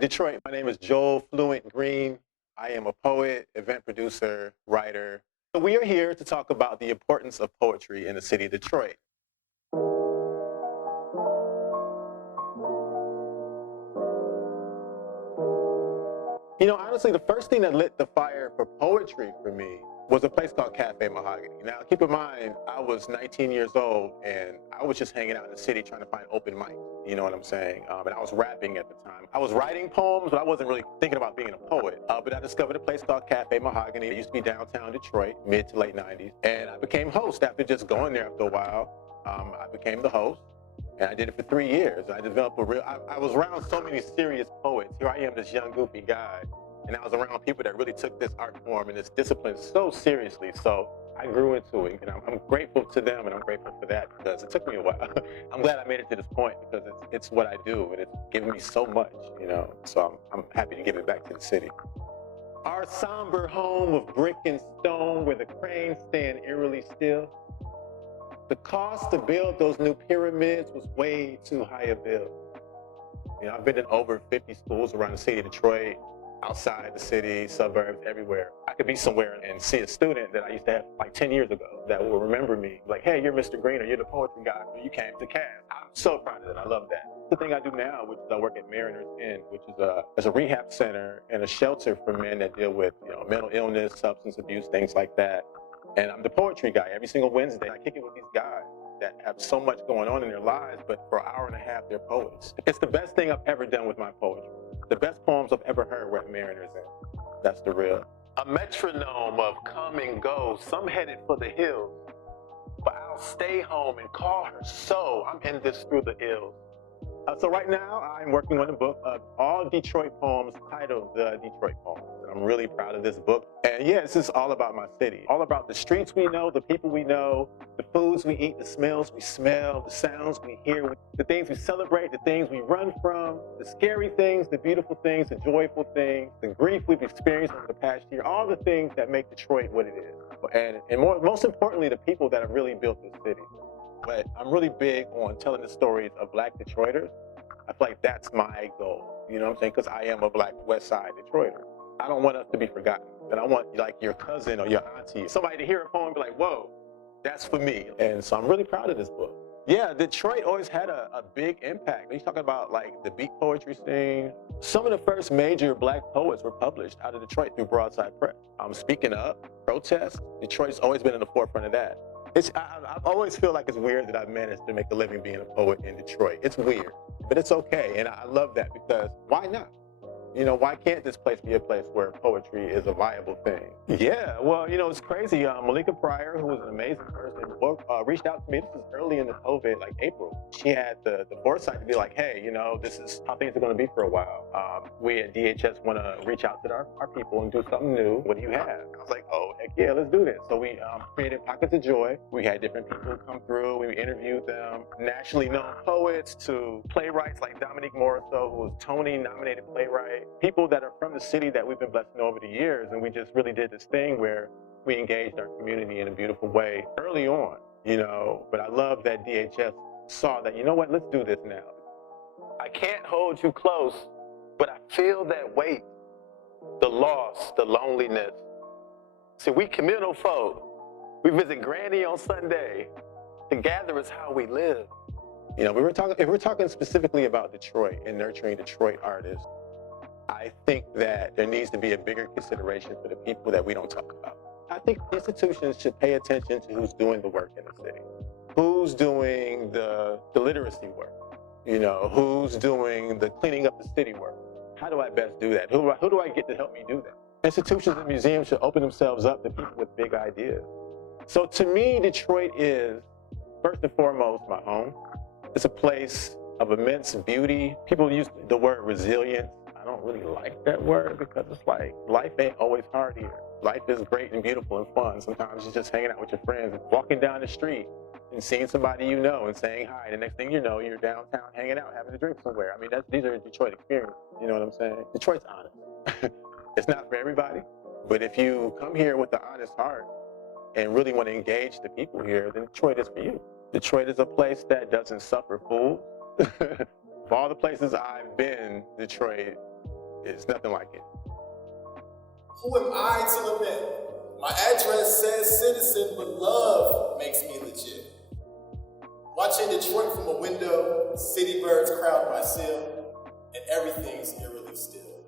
Detroit. My name is Joel Fluent Greene. I am a poet, event producer, writer. So we are here to talk about the importance of poetry in the city of Detroit. Honestly, the first thing that lit the fire for poetry for me was a place called Cafe Mahogany. Now, keep in mind, I was 19 years old and I was just hanging out in the city trying to find open mics. You know what I'm saying? And I was rapping at the time. I was writing poems, but I wasn't really thinking about being a poet. But I discovered a place called Cafe Mahogany. It used to be downtown Detroit, mid to late 90s. And I became host after just going there after a while. I became the host. And I did it for 3 years. I developed I was around so many serious poets. Here I am, this young, goofy guy. And I was around people that really took this art form and this discipline so seriously. So I grew into it. And I'm grateful to them, and I'm grateful for that because it took me a while. I'm glad I made it to this point because it's what I do, and it's given me so much, So I'm happy to give it back to the city. Our somber home of brick and stone where the cranes stand eerily still. The cost to build those new pyramids was way too high a bill. I've been in over 50 schools around the city of Detroit, outside the city, suburbs, everywhere. I could be somewhere and see a student that I used to have like 10 years ago that will remember me, like, hey, you're Mr. Greene, or you're the poetry guy, or you came to CAS. I'm so proud of that. I love that. The thing I do now, which is I work at Mariners Inn, which is a rehab center and a shelter for men that deal with mental illness, substance abuse, things like that. And I'm the poetry guy. Every single Wednesday, I kick it with these guys that have so much going on in their lives, but for an hour and a half, they're poets. It's the best thing I've ever done with my poetry. The best poems I've ever heard were at Mariners Inn. That's the real. A metronome of come and go, some headed for the hills, but I'll stay home and call her so I'm in this through the ills. So right now, I'm working on a book of all Detroit poems titled The Detroit Poems. And I'm really proud of this book. And yeah, it's just all about my city. All about the streets we know, the people we know, the foods we eat, the smells we smell, the sounds we hear, the things we celebrate, the things we run from, the scary things, the beautiful things, the joyful things, the grief we've experienced over the past year, all the things that make Detroit what it is. And most importantly, the people that have really built this city. But I'm really big on telling the stories of Black Detroiters. I feel like that's my goal, you know what I'm saying? Because I am a Black West Side Detroiter. I don't want us to be forgotten. And I want like your cousin or your auntie, somebody to hear a poem and be like, whoa, that's for me. And so I'm really proud of this book. Yeah, Detroit always had a big impact. He's talking about like the beat poetry scene. Some of the first major Black poets were published out of Detroit through Broadside Press. Speaking up, protest, Detroit's always been in the forefront of that. I always feel like it's weird that I've managed to make a living being a poet in Detroit. It's weird, but it's okay. And I love that because why not? Why can't this place be a place where poetry is a viable thing? Yeah, well, it's crazy. Malika Pryor, who was an amazing person, reached out to me. This was early in the COVID, like April. She had the foresight to be like, hey, this is how things are going to be for a while. We at DHS want to reach out to our people and do something new. What do you have? I was like, oh, heck yeah, let's do this. So we created Pockets of Joy. We had different people come through. We interviewed them, nationally known poets to playwrights like Dominique Morisseau, who was Tony-nominated playwright. People that are from the city that we've been blessing over the years, and we just really did this thing where we engaged our community in a beautiful way early on, but I love that DHS saw that, let's do this now. I can't hold you close, but I feel that weight, the loss, the loneliness. See, we communal folk. We visit Granny on Sunday. Together is how we live. If we're talking specifically about Detroit and nurturing Detroit artists, I think that there needs to be a bigger consideration for the people that we don't talk about. I think institutions should pay attention to who's doing the work in the city. Who's doing the literacy work? Who's doing the cleaning up the city work? How do I best do that? Who do I get to help me do that? Institutions and museums should open themselves up to people with big ideas. So to me, Detroit is, first and foremost, my home. It's a place of immense beauty. People use the word resilience. I don't really like that word because it's like, life ain't always hard here. Life is great and beautiful and fun. Sometimes you're just hanging out with your friends, walking down the street and seeing somebody you know and saying hi. The next thing you know, you're downtown hanging out, having a drink somewhere. I mean, these are Detroit experiences. You know what I'm saying? Detroit's honest. It's not for everybody, but if you come here with an honest heart and really want to engage the people here, then Detroit is for you. Detroit is a place that doesn't suffer fools. Of all the places I've been, Detroit It's nothing like it. Who am I to lament? My address says citizen, but love makes me legit. Watching Detroit from a window, city birds crowd my sill, and everything's eerily still.